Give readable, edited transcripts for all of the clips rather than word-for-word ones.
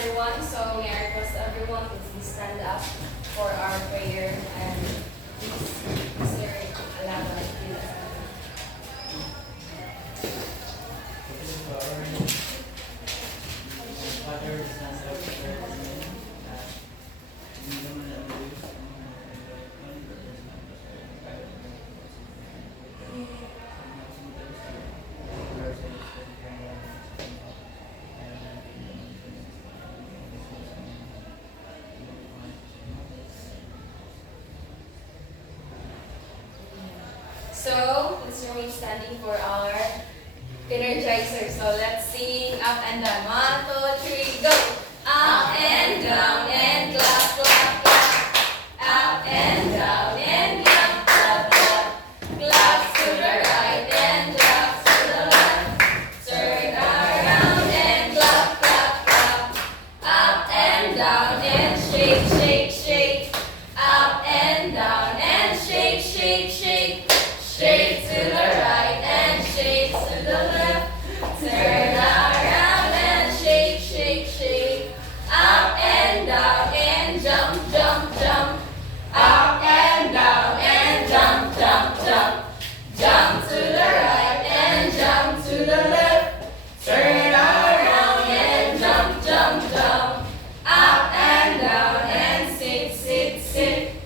everyone. So may I request everyone to please stand up for our prayer and please, Mr. Alaban, please. So, let's remain standing for our energizer. So, let's sing up and down. 1, 2, 3, go! Up and down and clap, clap, clap. Up and down and clap, clap, clap. Clap to the right and clap to the left. Turn around and clap, clap, clap. Up and down and shake, shake, shake. Up and down and shake, shake, shake. Shake to the right and shake to the left. Turn around and shake, shake, shake. Up and down and jump, jump, jump. Up and down and jump, jump, jump. Jump to the right and jump to the left. Turn around and jump, jump, jump. Up and down and sit, sit, sit.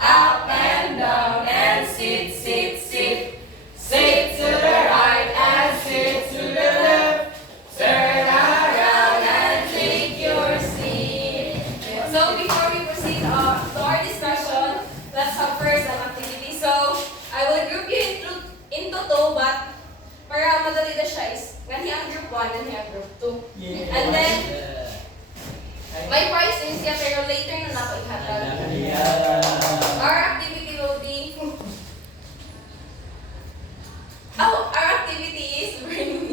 Up and down and sit, sit, sit. Sit to the right and sit to the left. Turn around and take your seat. So before we proceed to our discussion, let's have first an activity. So I will group you into two, but para madali na siya is ganhi ang group 1 and ang group 2. And then my prize is siya pero later na nato ihatag. Our activity will be our activity is bring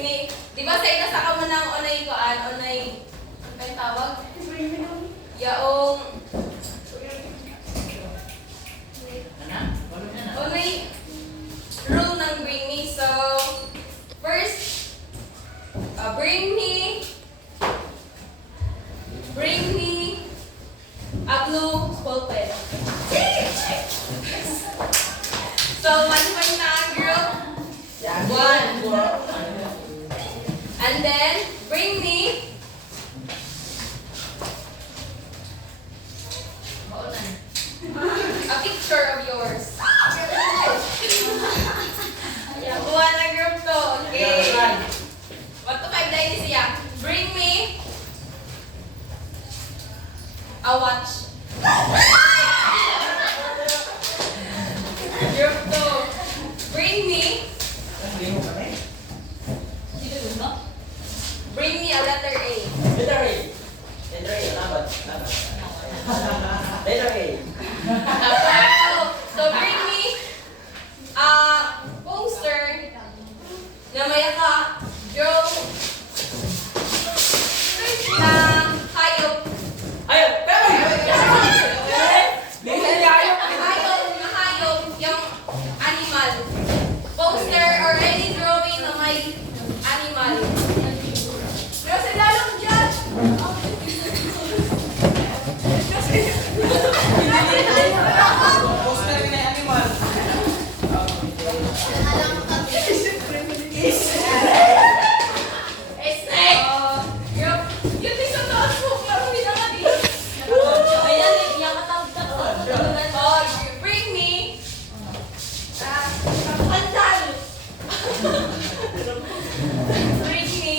me. Di ba sa inasa ka mo ng onay koan, onay ano yung tawag? Yaong onay rule ng bring me. So first, bring me a blue ball pen. So, one point na ang group. 1. And then, bring me a picture of yours. Buwan na group to. Okay. 1 to 5 dahil siya. Bring me a watch. Group 2. Bring me a letter A. Letter A. So bring me a poster na may draw na hayop. Hayop, yung animal. Poster or any drawing na may animal. Pero sa lalong dyan. Snake! Yun din sa taas mo. Parang hindi naman eh. Ayan, yung katawag ka. Bring me pandal. Bring me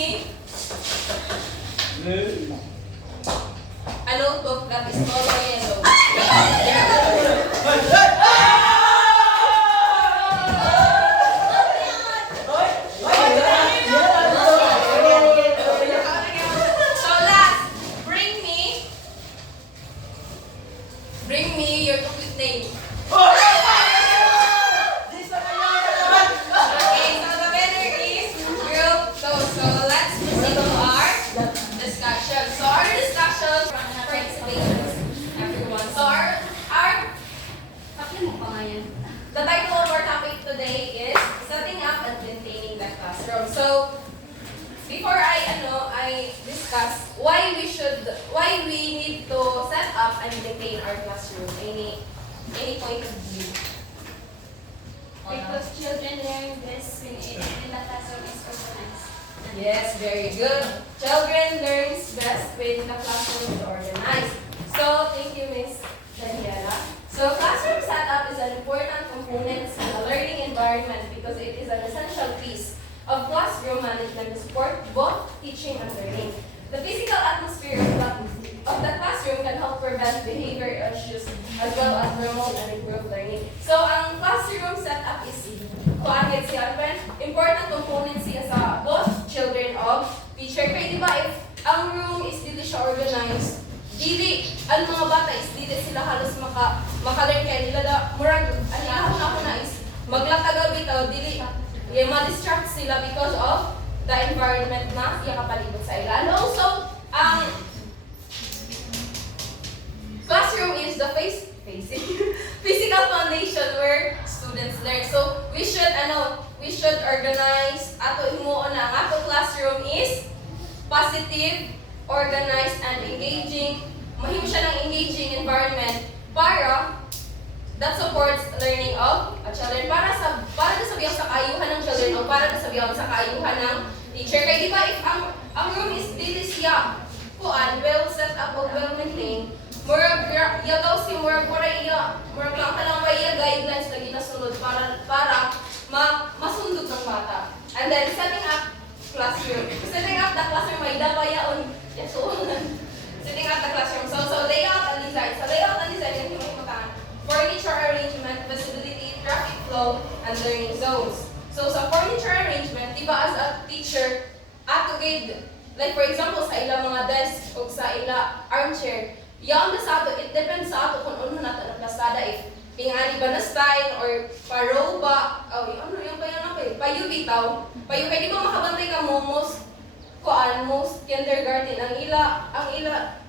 a notebook that is color yellow. So last, bring me your complete name. Okay, so the winner is group 2. So let's proceed to our discussion. So our discussion, participations, everyone. So our why we need to set up and maintain our classroom? Any point of view? Because children learn this when the classroom is organized. Yes, very good. Children learns best when the classroom is organized. So, thank you, Miss Daniela. So, classroom setup is an important component in a learning environment because it is an essential piece of classroom management to support both teaching and learning. The physical atmosphere of the classroom can help prevent behavior issues as well as promote and improve learning. So, ang classroom setup is kuagad siya, important component siya sa both children of teacher. Kaya di ba, if ang room is dili siya organized, dili, ang mga bata is dili sila halos maka-learn kaya nila da, murag, ang ako na is, maglatagaw bitaw, dili, ma-distract sila because of the environment na kapalibot sa ila. And also, ang classroom is the physical foundation where students learn. So, we should organize, ato himuon na ang ato classroom is positive, organized, and engaging. Mahimo siya ng engaging environment para that supports learning of a children. Para na sabihan sa kaayuhan ng children o para na sabihan sa kaayuhan ng teacher. Kaya di ba, if ang room is dili siya well set up o well maintained, murag yagaw si murag lang talang iya guidelines na ginasunod para masundot ng bata. And then setting up the classroom may dabayaon setting up the classroom. So layout and design. So layout and design yung himutan. Furniture arrangement, visibility, traffic flow, and learning zones. So sa furniture arrangement, di ba as a teacher, ato gid, like for example sa ila mga desk o sa ila armchair, yaon na sa ato, it depends sa ato kung ano nato na plastada, if ingani ba na style or paroba, yung payo bitaw. Payo kay di ba makabantay ka mo most kindergarten ang ila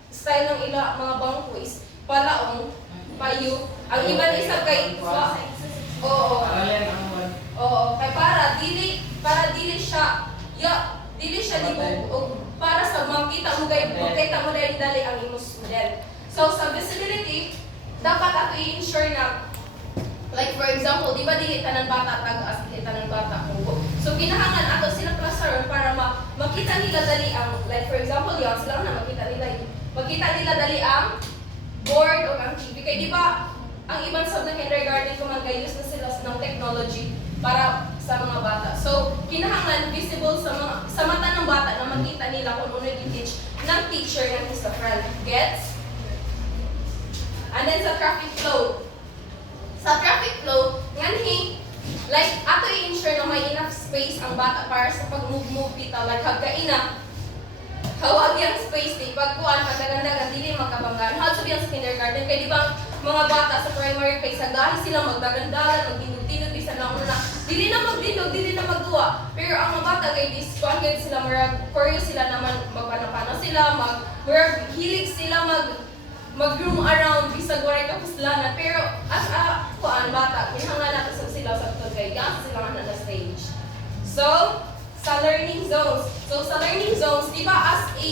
style ng ila mga bangko is palaong payo. Ang iba na isa kay oo. Kay para dili siya libog o para sa makita mo dahil dali ang imong student. So sa visibility, dapat ato i-ensure na, like for example, di ba dili tanan bata tagas, dili tanan bata kubo. So kinahanglan ato sila classroom para makita nila dali ang, like for example, yan sila na makita nila dali ang board o ang TV. Kaya di ba ang ibang sub ng kindergarten kung mag-use na sila ng technology para sa mga bata. So kinahanglan visible sa mata ng bata na makita nila kung ano i-teach ng teacher and his friend. Gets? And then sa traffic flow. Sa traffic flow, nganhi, like, ato i-ensure na may enough space ang bata para sa pag-move bitaw. Like, hagkaina, hawag yung space, di pagkuhan, pagdagandagan, dili magkabanggaan. How to be sa kindergarten, kaya di ba mga bata sa primary kay sagahi sila magdagandagan, magdinog-dinog, isa lang na, dili na magdinog, dili na magduwa. Pero ang mga bata kay disqualified sila, marag curious sila naman, magpanapano sila, marag hilig sila, mag-room around, bisag waray kapuslanan. Pero as a bata, kinahanglan natin sila sa tutod kay yan sila nga na stage. So, sa learning zones. So, sa learning zones, di ba as a,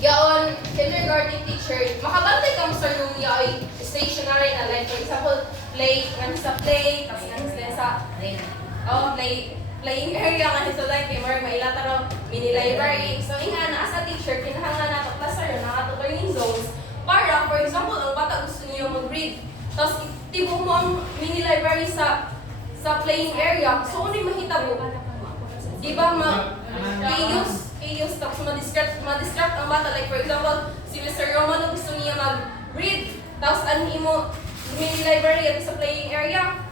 yaon, kindergarten teacher, makabantay ka mo sa room niya ay stationary na, like for example, sa play, tapos sa playing area nga so like may lateral mini library. So nga na as a teacher, kinahanglan nato classroom na ato learning zones para for example ang bata gusto niyo mag-read. Tapos itibok mo ang mini library sa playing area. So ano yung mahitabo? Di ba chaos tapos ma-distract ang bata. Like for example, si Mr. Romano gusto niya mag-read. Tapos ano mo mini library at sa playing area.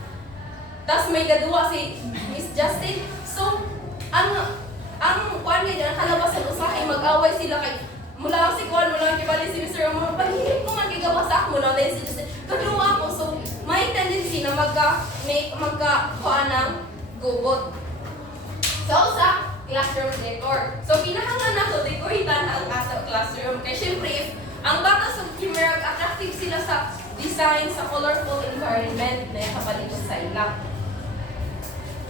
Tapos may gaduwa si Miss Justin. So, ang kuwan niya, ang kalabasan usahay, mag-away sila kay mula si kuwan, mula kibali si Mr. Romano, pahirip ko man gigawa sa ako, mula dahil si Justin, gaduwa ako. So, may tendency na magka-kuwan ng gubot. So, sa classroom decor. So, kinahanglan na ito, dekoritan ang asa classroom. Kaya syempre, if ang bata sa kimerag, attractive sila sa design, sa colorful environment na kapalibot sa ilang.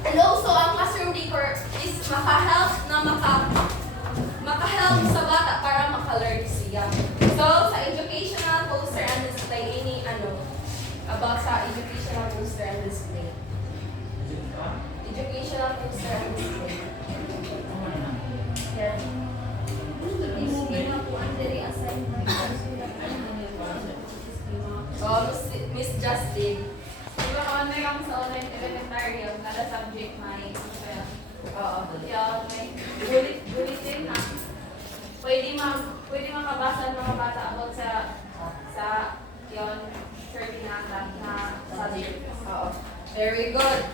And also, ang classroom decor is maka-help sa bata para sila poster and display. Yan. Oh, Miss Justin. Diba ka kami sa online elementarium, kada subject may kaya. Oo. Kaya may bulletin na. Pwede makabasa ng mga bata about sa yon certain na subject. Oo. Very good.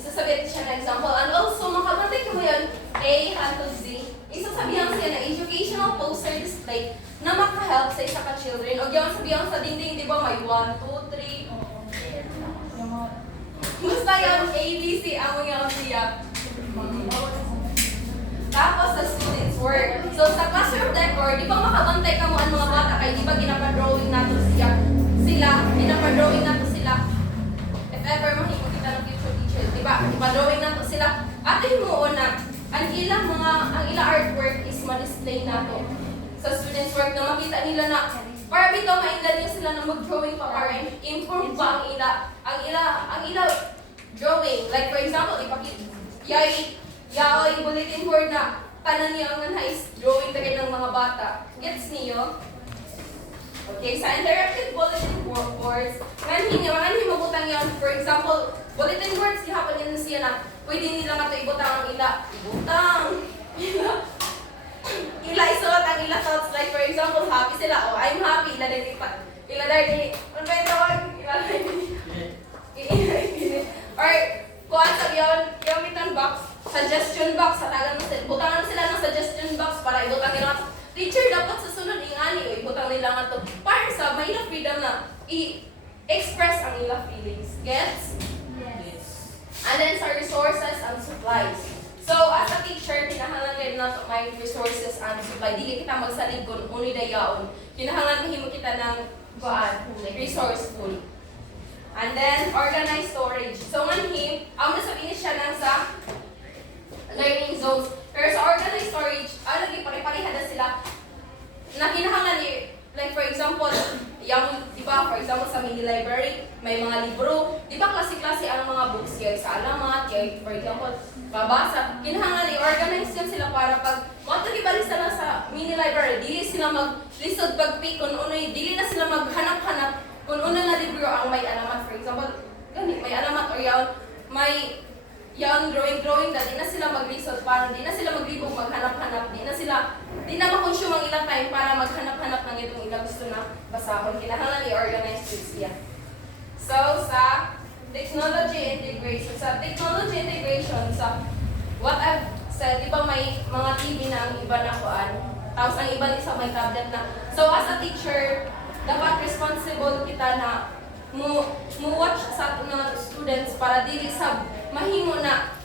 Isasabihin siya ng example. And also, makabantay ko mo yun, A hanggang Z. Isasabihan siya na educational poster display na makahelp sa isa ka children. O yung sabihan sa dinding, di ba may 1, 2, 3. Basta yung A, B, C, ang yung siya. Tapos sa students' work. So sa classroom decor, di ba makabantay ka mo ang mga bata kay di ba ginapadrawing nato siya? Ginapadrawing nato sila. If ever mahimo kita ng future teacher, di ba? Ginapadrawing nato sila. Atin mo na ang ilang artwork is ma-display nato sa students' work na makita nila na para bitaw maindan niyo sila na mag-drawing pa para improve pa ang ila drawing. Like for example, yaoy bulletin board na tanan niyo ang is drawing tagay ng mga bata. Gets niyo? Okay, sa interactive bulletin boards, ngayon mabutang yan. For example, bulletin boards, gihapon yan na siya na pwede nila nga ito ibutang ang ila isulat ang ila thoughts. Like for example, happy sila. Oh, I'm happy. Ila din ano ba yung tawag? Or, kuhaan sa yung box, suggestion box, sa tagang butangan sila ng suggestion box para ibutang nila. Teacher, dapat sa sunod ingani o ibutang nila nga to para sa may ila freedom na i-express ang ila feelings. Gets? Yes. And then sa resources and supplies. So, as a teacher, kinahanglan na to may resources and supply. Dili kita magsalig kung unay dayaon. Kinahanglan mahimo kita ng resourceful. And then, organized storage. So, manhim, ang nasabihin siya ng sa learning zones. Pero sa organized storage, lagi pare-pareha na sila na kinahanglan like for example, di ba, for example sa mini library, may mga libro, di ba klase-klase ang mga books kaya sa alamat, kaya for example, babasa, kinahanglan i-organize yan sila para pag matagibalik sila sa mini library, dili sila maglisod pag-pick kung unoy, dili na sila maghanap-hanap kung unang na libro ang may alamat. For example, ganit, may alamat or may drawing na di na sila mag-research para di na sila maglibog maghanap-hanap, di na ma-consume ang ilang time para maghanap-hanap ng itong ilang gusto na basahon. Kailangan i-organize din siya. So, sa technology integration, sa what I've said, di ba may mga TV na ang iba na kuan, tapos ang iba isa may tablet na. So, as a teacher, dapat responsible kita na mu-watch sa ating mga students para dili sa mahimo na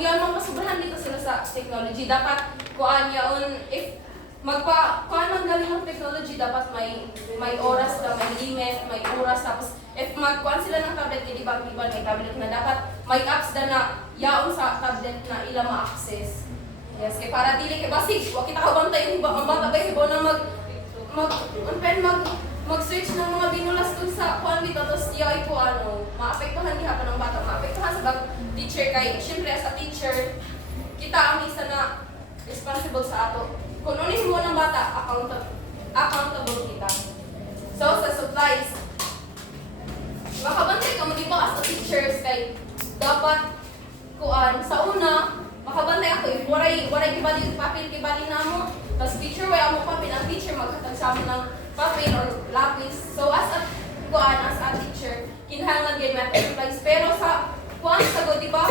yan magpasobrahan dito sila sa technology. Dapat kuan yaon if kuan ang galing ng technology, dapat may oras na, may limit, may oras. Tapos if magkuan sila ng tablet, di ba iba may tablet na dapat may apps na yaon sa tablet na ila ma-access. Yes, kay para dili kay basig, wa kita kabantay yung iba ang bata ba iba na mag-switch ng mga binulas dun sa kuan dito, tapos yaoy ko maapektuhan diha pa ng bata, maapektuhan sa teacher kay syempre as a teacher kita ang isa na responsible sa ato. Kung unin mo ng bata, accountable kita. So sa supplies, makabantay ka mo di ba as a teachers kay dapat kuan sa una makabantay ako if waray kibali papel kibali na mo, tapos teacher way amo papel, ang teacher maghatag sa amo ng papel or lapis. So as a teacher, kinahanglan gyud may supplies. Pero sa kuan sa di ba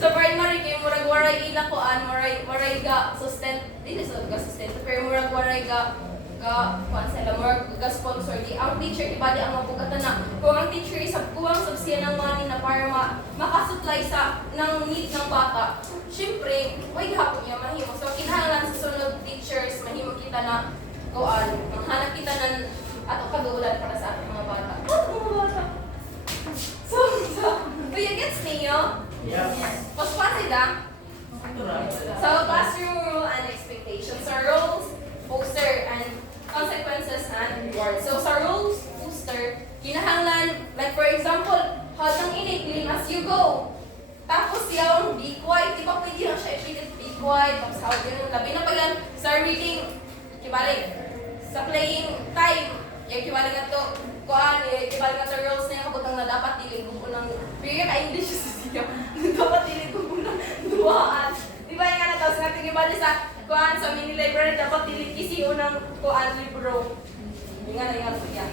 sa primary kay murag waray ila kuan waray ga sustent dili sa ga sustent pero murag waray ga kuan sila murag ga sponsor di ang teacher ibali ang mabugatan na kung ang teacher isa kuwang subsiya ng money na para makasupply sa ng need ng bata. Syempre way gihapon niya mahimo. So kinahanglan sa sunod teachers mahimo kita na kuan manghanap kita ng ato kagaulan para sa ating mga bata. So do you get niyo? Yes. Paspasid ah. So classroom rule and expectations. So rules, poster, and consequences and rewards. So sa rules, poster, kinahanglan, like for example, hot ng init, clean as you go. Tapos yung be quiet, di ba pwede lang siya ipilit be quiet, tapos how yun, labi na pag yan, sa reading, kibalik, sa playing time, yung kibalik nga to, kuhan, yung kibalik nga to rules na yung kabutang na dapat diligubo ng, pero ka English sa siya, dapat diligubo ng duwaan. Di ba yung ano, tapos natin kibalik sa, kuhan, sa mini library, dapat dilikisiyo ng kuhan libro. Yung nga na yung siya.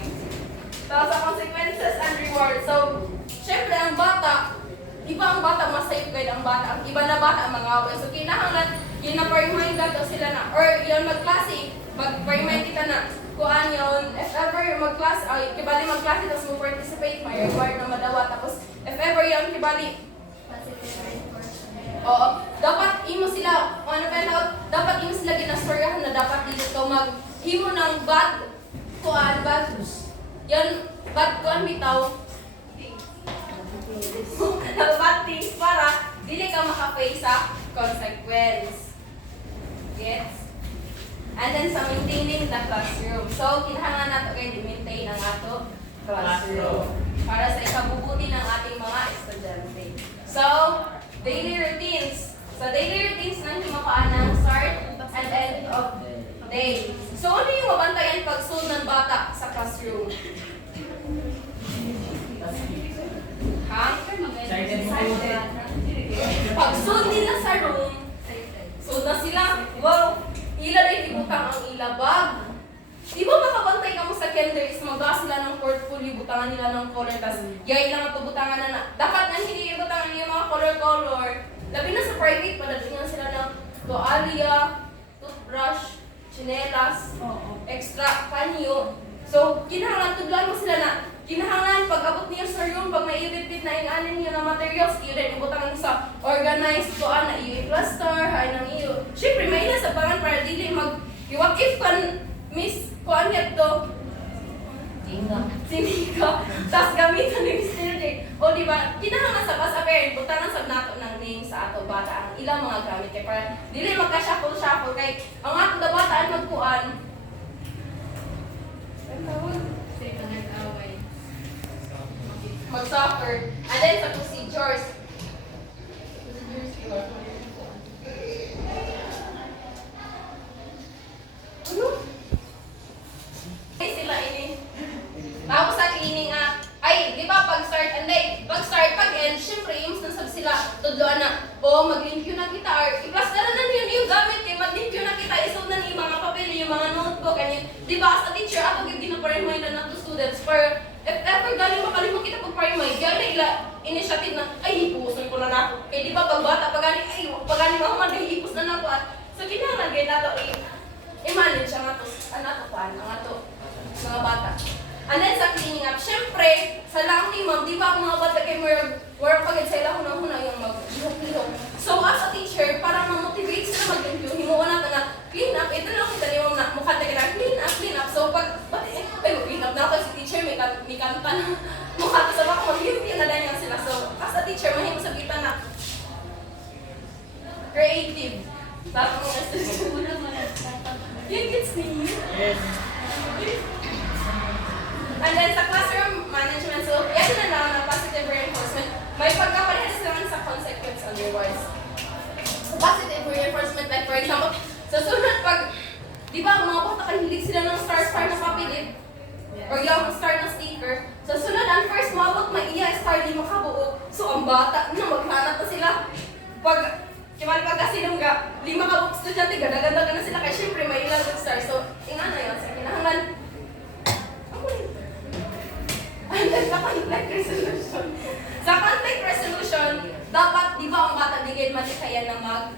Tapos sa consequences and rewards. So, syempre ang bata, iba ang bata, mas safe guide ang bata. Ang iba na bata ang mga away. So, kinahanglan, yun na per-mind daw sila na, or yun mag-klase, mag-per-mind kita na, kuhaan yun, if ever mag-klase, ay, kibali mag-klase, tapos mo participate, may reward na madawa. Tapos, if ever yun, kibali, oo, dapat imo sila, ano pa yun, dapat imo sila ginastoryahan na dapat dito mag-himo ng bad, kuhaan, bad, yan, bad kuhaan bitaw, bad things para dili ka maka-face sa consequence. Gets? And then sa maintaining the classroom. So, kinahanglan nato kay di-maintain ang ato classroom para sa ikabubuti ng ating mga estudyante. So, daily routines. So, daily routines nang himakaan ng start and end of day. So, ano yung mabantayan pag-sood ng bata sa classroom? Ha? Pag-sood nila sa room, sood na sila. Wow! Ila rin ibutang ang ilabag. Di ba makabantay ka mo sa calendar is magba sila ng portfolio, butangan nila ng color, tas yay lang ito butangan na dapat na hindi ibutangan yung mga color. Labi na sa private, padadungan sila ng toalya, toothbrush, chinelas, extra panyo. So, kinahanglan tudlan mo sila na kinahanglan pag abot niyo sa room, pag may ibit-bit na inanin niyo na materials, iyo rin ibutangan sa organized kuan na iyo i-plaster, hay nang iyo. Syempre, may sa bangan para dili what if kan miss kuan niya to? Sinika. Tapos gamitan ni Mr. J. O diba, kinahanglan sa bus apparent, butangan sa nato ng name sa ato bata ang ilang mga gamit kay para dili magka-shuffle kay ang ato da bata ang magkuan. Mag-soccer. And then sa procedures. Ano? Ay, sila ini. Tapos sa cleaning ay, di ba pag-start and then, pag-start, pag-end, syempre, yung sasab sila, tudloan na, maglimpyo na kita, or i-plasteran na yun yung gamit, maglimpyo na kita, isod na yung mga papel, yung mga notebook, and yun. Di ba, as a teacher, ako gina-remind na to students, for if ever galing makalimang kita pag-remind, gano'n ila, initiative na, ay, hipuson ko na na ako. Eh, di ba, pag bata, pagani ako man, hipos na na ako. So, kinahanglan, gaya na to, i-manage ang ato, ang ato, mga bata. And then sa cleaning up, syempre, sa langting ma'am, di ba ang mga bata kayo where pagod sa ila hunang-huna yung mag-lihok-lihok. So as a teacher, para ma-motivate sila mag-limpyo, himuwa natin na clean up, ito lang kita niyo na mukha tayo na clean up. So pag, clean up na ako si teacher, may kanta na mukha sa baka mag-limpyo na lang yan sila. So as a teacher, mahimo sa kita na creative. Tapos mga students. Yun gets niyo. Yes. And then sa classroom management, so yan na lang na positive reinforcement. May pagkaparehas naman sa consequence and rewards. So positive reinforcement, like for example, sa sunod pag, di ba ang mga bata kahilig sila ng star na papilit? Or yung star na sticker. Sa sunod, ang first mabot, may star di makabuo. So ang bata na maghanap na sila. Pag kasi nung 5 kabuk estudyante, ganda-ganda na sila. Kaya syempre may ilang star. So, ingana yun. Sa kinahanglan, and then sa conflict resolution. Sa conflict resolution, dapat, di ba ang bata bigay matikayan na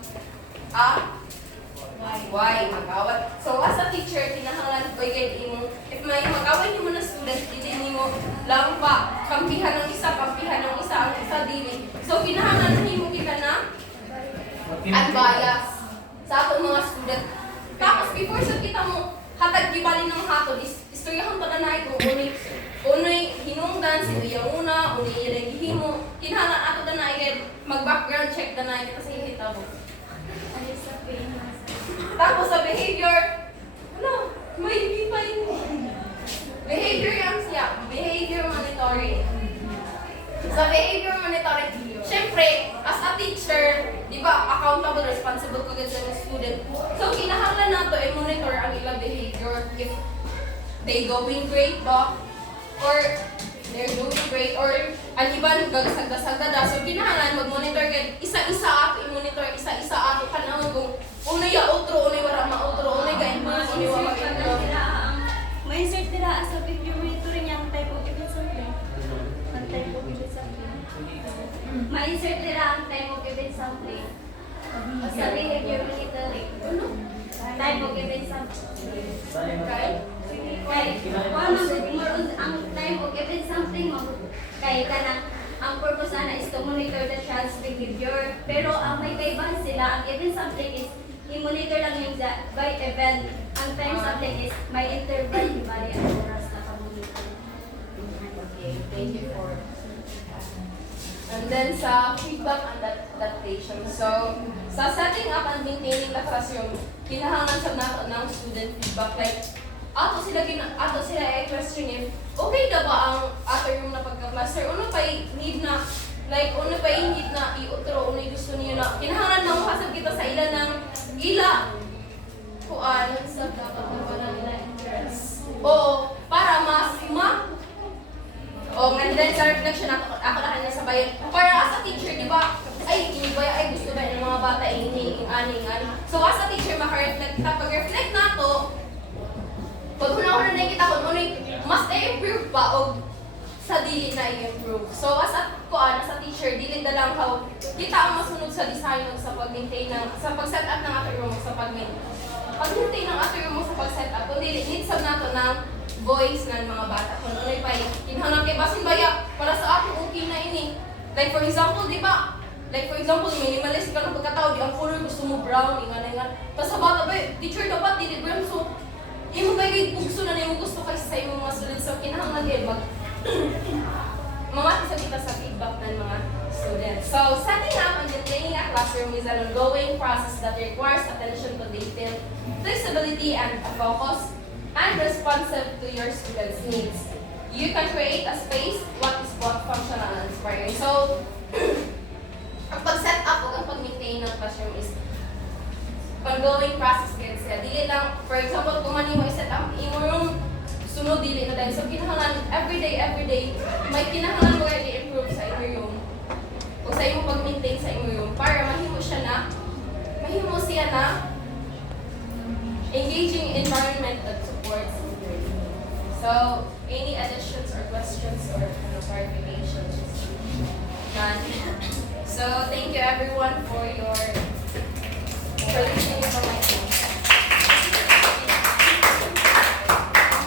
why mag-awat. So as a teacher, kinahanglan bigay mo, if may mag-awat mo na student, hindi mo lang pa kampihan ng isa, ang isa dili. So kinahanglan mo kita na unbiased sa atong mga student. Tapos before sa kita mo, hatag gibali ng hatod, istoryahan pa na kung unay hinungdan, si Kuya una, unay ilang himo, kinahanglan ato na mag-background check na kasi hihita mo. Tapos sa behavior, may gipay mo. Behavior yan siya. Behavior monitoring. Sa behavior monitoring, syempre, as a teacher, di ba, accountable, responsible ko sa mga student. So, kinahanglan nato i-monitor ang ilang behavior if they going great ba, or they're doing great, or ang iba nagdasag-dasag na. So, kinahanglan mag-monitor kayo. Isa-isa ato i-monitor, isa-isa ato kanang kung unay ya outro, unay wala ma-outro, unay ga-improve, unay wala ma-improve. Ma-insert nila sa video monitoring yung type of event sampling. Ang type of event sampling. Ma-insert nila ang type of event sampling. Sa behavior monitoring. Type of event sampling. Okay? Kaya, ang type of event sampling mo, kaya ka na, ang purpose na is to monitor the child's behavior. Pero ang may kaibahan sila, ang event sampling is i-monitor lang yung by event. Ang time sampling is may interval, di ba? Ang oras na ka-monitor. Okay, thank you for. And then sa feedback and adaptation. So, sa setting up and maintaining the classroom, kinahanglan sa nato ng student feedback. Like, ato sila i-question if okay na ba ang ato yung napagka-cluster? Ano pa need na, like, ano pa need na i-utro, ano gusto niyo na, kinahanglan na makasab kita sa ilan ng ila. Kuan, sa dapat na ba na nila interest? Oo, para mas and then sa reflection ako na kanya sa bayan. Para as a teacher, di ba? Ay, inibaya, ay gusto ba ng mga bata, ini, aning. So as a teacher, maka-reflect. Kapag reflect na to, pag una-una nakikita ko, mas na-improve pa o sa dili na i-improve. So as a teacher, dili na lang how kita ang masunod sa design o sa pag-maintain ng, sa pag-set up ng ato room, sa pag-maintain ng ato room sa pag-set up. Kung dili, need sab nato ng voice ng mga bata. Kung ano pa kinahanglan kay basin baya, para sa ato okay na ini. Like for example, di ba? Like for example, minimalist ka ng pagkatao, di ang color gusto mo brown, ingan. Tapos sa bata ba, teacher dapat dili brown, so imo ba kay bugso na nimo gusto kasi sa imong mga students, so kinahanglan kay mamati sa kita sa feedback ng mga students. So, setting up and maintaining a classroom is an ongoing process that requires attention to detail, flexibility, and a focus, and responsive to your students' needs. You can create a space what is both functional and inspiring. So, ang pag-set up o ang pag-maintain ng classroom is ongoing process din siya. Dili lang, for example, kung mani mo i-set up imo room, sunod dili na dahil. So, kinahanglan, everyday, may kinahanglan mo i-improve sa imo room. O sa imo pag-maintain sa imo room para mahimo siya na engaging environment that supports learning. So, any additions or questions or clarifications? None. So, thank you everyone for your